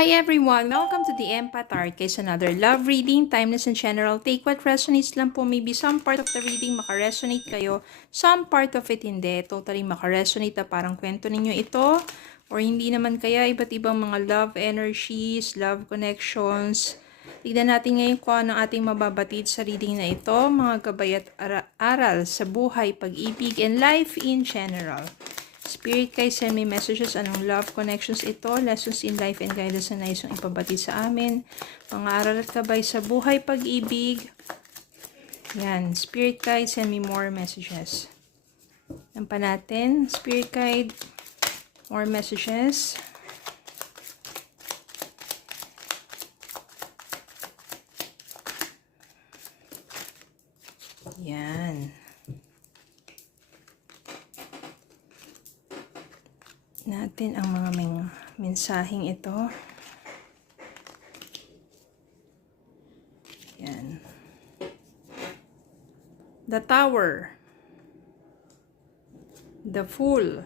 Hi everyone! Welcome to the Empath Arcade, another love reading, timeless and general. Take what resonates lang po. Maybe some part of the reading makaresonate kayo, some part of it hindi. Totally makaresonate na parang kwento ninyo ito. Or hindi naman kaya iba't ibang mga love energies, love connections. Tignan natin ngayon kung ano ating mababatid sa reading na ito. Mga gabay at aral sa buhay, pag-ibig, and life in general. Spirit guys, send me messages. Anong love connections ito? Lessons in life and guidance na nais yung ipabatid sa amin. Mga aral at gabay sa buhay, pag-ibig. Yan. Spirit guide, send me more messages. Yan pa natin. Spirit guide, more messages. Yan. Natin ang mga mensaheng ito. Yan. The Tower. The Fool.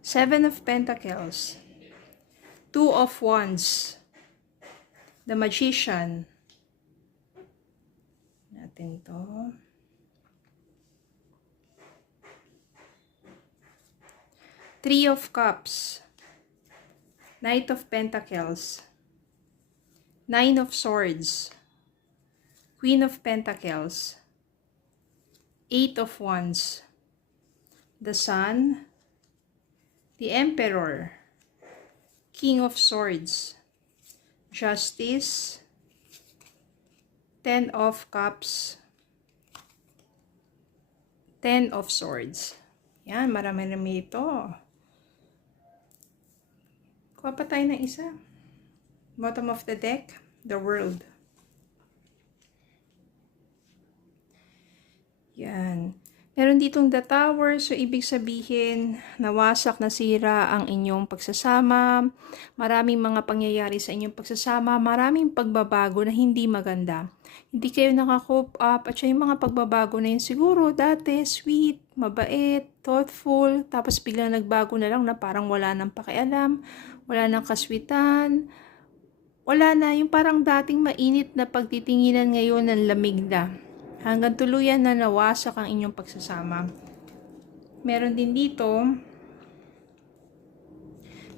Seven of Pentacles. Two of Wands. The Magician. Natin to. Three of Cups, Knight of Pentacles, Nine of Swords, Queen of Pentacles, Eight of Wands, the Sun, the Emperor, King of Swords, Justice, Ten of Cups, Ten of Swords. Yan, marami-rami ito. Kuha pa tayo ng isa. Bottom of the deck, the World. Yan. Meron ditong the Tower, so ibig sabihin, nawasak, nasira ang inyong pagsasama. Maraming mga pangyayari sa inyong pagsasama. Maraming pagbabago na hindi maganda. Hindi kayo naka-cope up. At yung mga pagbabago na yun, siguro dati, sweet, mabait, thoughtful. Tapos biglang nagbago na lang na parang wala nang pakialam. Wala nang kaswitan. Wala na. Yung parang dating mainit na pagtitinginan ngayon ng lamig na. Hanggang tuluyan na nawasak ang inyong pagsasama. Meron din dito,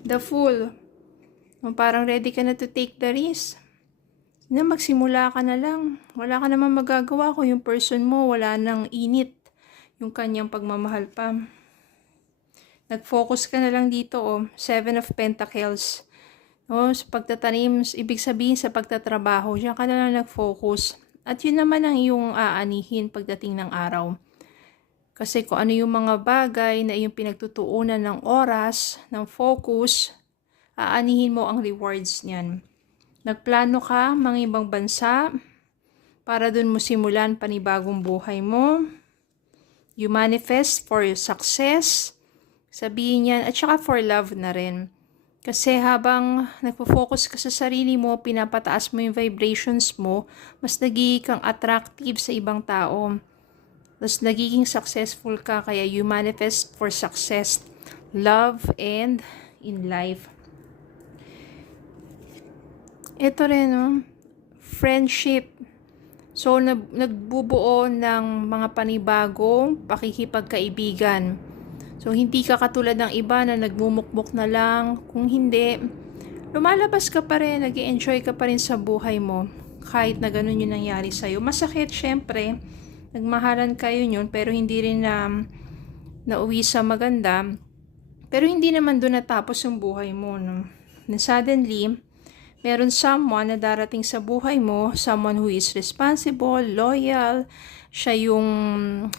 the Fool. Parang ready ka na to take the risk. Na magsimula ka na lang. Wala ka naman magagawa kung yung person mo wala nang init. Yung kanyang pagmamahal pa. Nag-focus ka na lang dito, Seven of Pentacles. Sa pagtatanim, ibig sabihin sa pagtatrabaho, diyan ka na lang nag-focus. At yun naman ang iyong aanihin pagdating ng araw. Kasi kung ano yung mga bagay na iyong pinagtutuunan ng oras, ng focus, aanihin mo ang rewards niyan. Nagplano ka, mga ibang bansa, para dun mo simulan panibagong buhay mo. You manifest for your success. Sabihin yan, at saka for love na rin. Kasi habang nagpo-focus ka sa sarili mo, pinapataas mo yung vibrations mo, mas nagiging kang attractive sa ibang tao. Mas nagiging successful ka, kaya you manifest for success, love, and in life. Ito rin, friendship. So, nagbubuo ng mga panibagong pakikipagkaibigan. So, hindi ka katulad ng iba na nagmumukmuk na lang. Kung hindi, lumalabas ka pa rin, nag-i-enjoy ka pa rin sa buhay mo. Kahit na ganun yung nangyari sa'yo. Masakit, syempre. Nagmahalan kayo yun, pero hindi rin nauwi sa maganda. Pero hindi naman doon natapos yung buhay mo. No? And suddenly, meron someone na darating sa buhay mo, someone who is responsible, loyal. Siya yung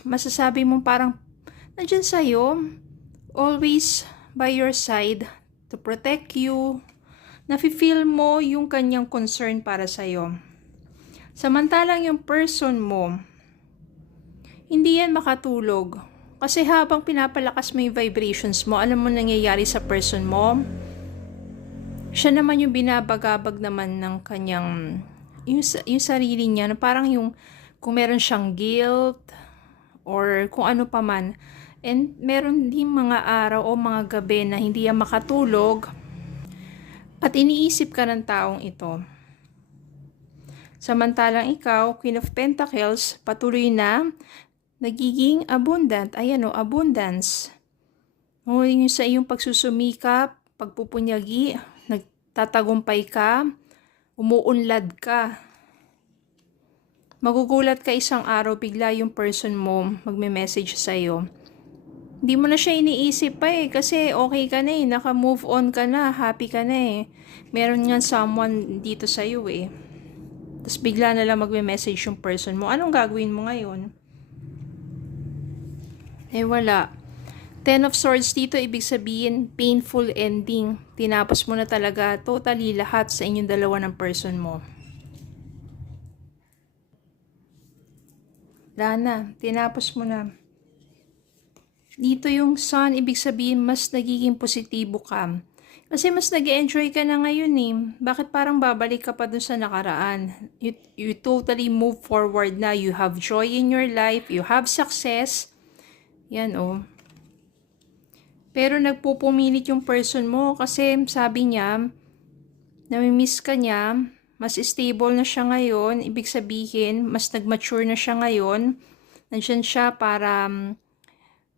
masasabi mong parang nandiyan sa'yo, always by your side to protect you. Nafe-feel mo yung kanyang concern para sa'yo. Samantalang yung person mo, hindi yan makatulog. Kasi habang pinapalakas mo yung vibrations mo, alam mo nangyayari sa person mo, siya naman yung binabagabag naman ng kanyang, yung sarili niya, parang yung, kung meron siyang guilt, or kung ano pa man. And meron din mga araw o mga gabi na hindi yan makatulog At iniisip ka ng taong ito. Samantalang ikaw, Queen of Pentacles, patuloy na nagiging abundant. Ayan o, abundance. O, yun sa iyong pagsusumikap, pagpupunyagi, nagtatagumpay ka, umuunlad ka. Magugulat ka isang araw, bigla yung person mo magme-message sa'yo. Hindi mo na siya iniisip pa kasi okay ka na naka-move on ka na, happy ka na Meron nga someone dito sa'yo Tapos bigla na lang magme-message yung person mo. Anong gagawin mo ngayon? Wala. 10 of Swords dito, ibig sabihin, painful ending. Tinapos mo na talaga totally lahat sa inyong dalawa ng person mo. Wala na. Tinapos mo na. Dito yung Sun, ibig sabihin, mas nagiging positibo ka. Kasi mas nag-enjoy ka na ngayon Bakit parang babalik ka pa dun sa nakaraan? You totally move forward na. You have joy in your life. You have success. Yan Pero nagpupumilit yung person mo kasi sabi niya, namimiss ka niya, mas stable na siya ngayon. Ibig sabihin, mas nag-mature na siya ngayon. Nandiyan siya para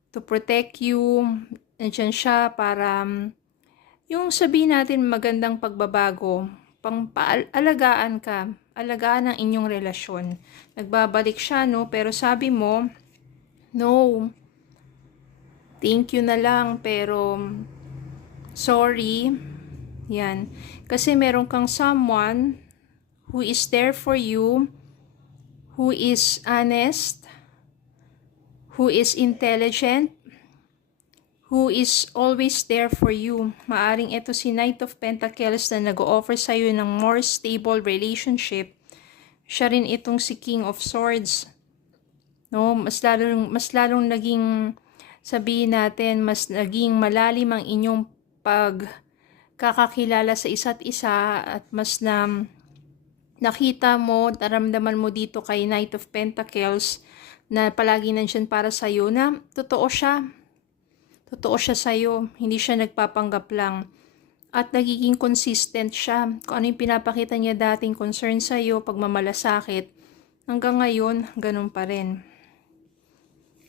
to protect you. Nandiyan siya para yung sabihin natin magandang pagbabago, pang-alagaan ka, alagaan ang inyong relasyon. Nagbabalik siya, pero sabi mo, no, thank you na lang, pero sorry. Yan. Kasi meron kang someone who is there for you, who is honest, who is intelligent, who is always there for you. Maaring ito si Knight of Pentacles na nag-o-offer sa'yo ng more stable relationship. Siya rin itong si King of Swords. Mas lalong naging, sabihin natin, mas naging malalim ang inyong pagkakakilala sa isa't isa at mas nakita mo, naramdaman mo dito kay Knight of Pentacles na palagi nandyan para sa'yo na totoo siya. Totoo siya sa'yo, hindi siya nagpapanggap lang. At nagiging consistent siya. Kung ano yung pinapakita niya dating concern sa'yo, pagmamalasakit, hanggang ngayon, ganun pa rin.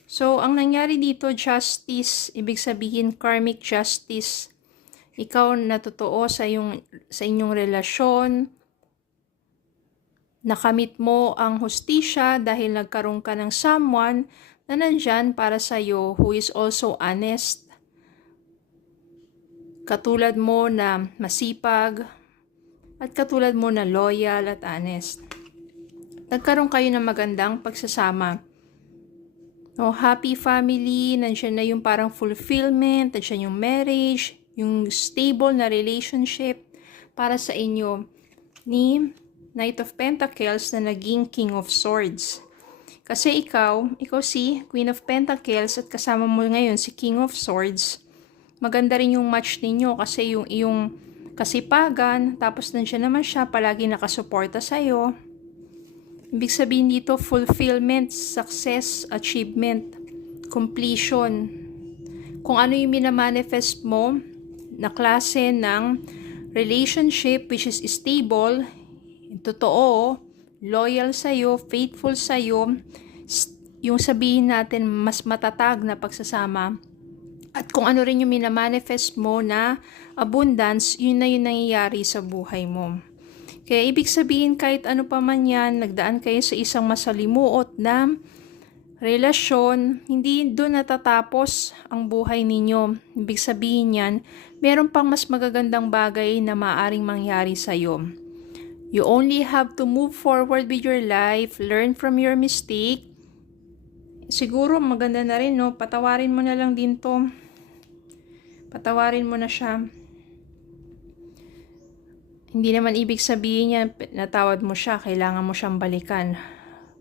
So, ang nangyari dito, justice, ibig sabihin karmic justice. Ikaw na totoo sa inyong relasyon, nakamit mo ang hustisya dahil nagkaroon ka ng someone na nandyan para sa'yo who is also honest. Katulad mo na masipag at katulad mo na loyal at honest. Nagkaroon kayo ng magandang pagsasama. Happy family, nandyan na yung parang fulfillment, nandyan yung marriage, yung stable na relationship para sa inyo ni Knight of Pentacles na naging King of Swords. Kasi ikaw si Queen of Pentacles at kasama mo ngayon si King of Swords. Maganda rin yung match ninyo kasi yung iyong kasipagan, tapos nandiyan naman siya palagi nakasuporta sa'yo. Ibig sabihin dito, fulfillment, success, achievement, completion. Kung ano yung minamanifest mo na klase ng relationship which is stable, totoo, loyal sa'yo, faithful sa'yo, yung sabihin natin mas matatag na pagsasama. At kung ano rin yung minamanifest mo na abundance, yun na yung nangyayari sa buhay mo. Kaya ibig sabihin kahit ano pa man yan, nagdaan kayo sa isang masalimuot na relasyon, hindi doon natatapos ang buhay ninyo. Ibig sabihin yan, meron pang mas magagandang bagay na maaaring mangyari sa'yo. You only have to move forward with your life, learn from your mistake. Siguro maganda na rin, patawarin mo na lang din to. Patawarin mo na siya. Hindi naman ibig sabihin niya, natawad mo siya, kailangan mo siyang balikan.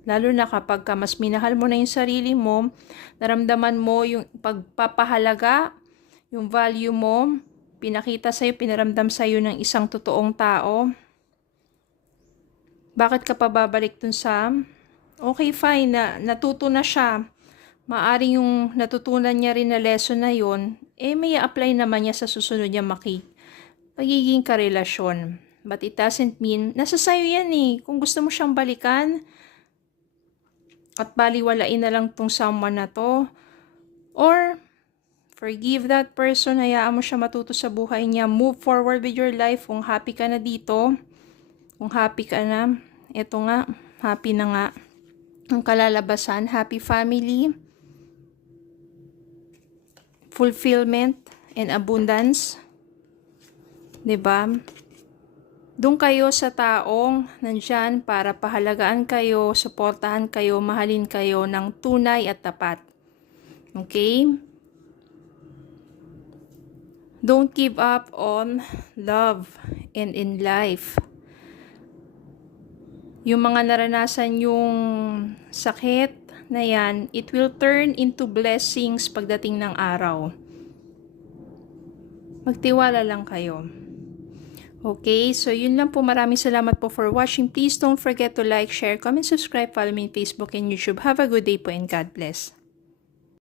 Lalo na kapag mas minahal mo na yung sarili mo, naramdaman mo yung pagpapahalaga, yung value mo, pinakita sa'yo, pinaramdam sa'yo ng isang totoong tao. Bakit ka pa babalik dun sa, okay fine, natuto na siya. Maaring yung natutunan niya rin na lesson na yon, may apply naman niya sa susunod niya pagiging karelasyon. But it doesn't mean, nasa sayo yan eh. Kung gusto mo siyang balikan, at baliwalain na lang tong someone na to, or forgive that person, hayaan mo siya matuto sa buhay niya, move forward with your life. Kung happy ka na dito, kung happy ka na, eto nga, happy na nga ang kalalabasan, happy family, fulfillment, and abundance. 'Di ba? Doon kayo sa taong nandyan para pahalagaan kayo, suportahan kayo, mahalin kayo ng tunay at tapat. Okay? Don't give up on love and in life. Yung mga naranasan yung sakit na yan, it will turn into blessings pagdating ng araw. Magtiwala lang kayo. Okay, so yun lang po. Maraming salamat po for watching. Please don't forget to like, share, comment, subscribe, follow me on Facebook and YouTube. Have a good day po and God bless.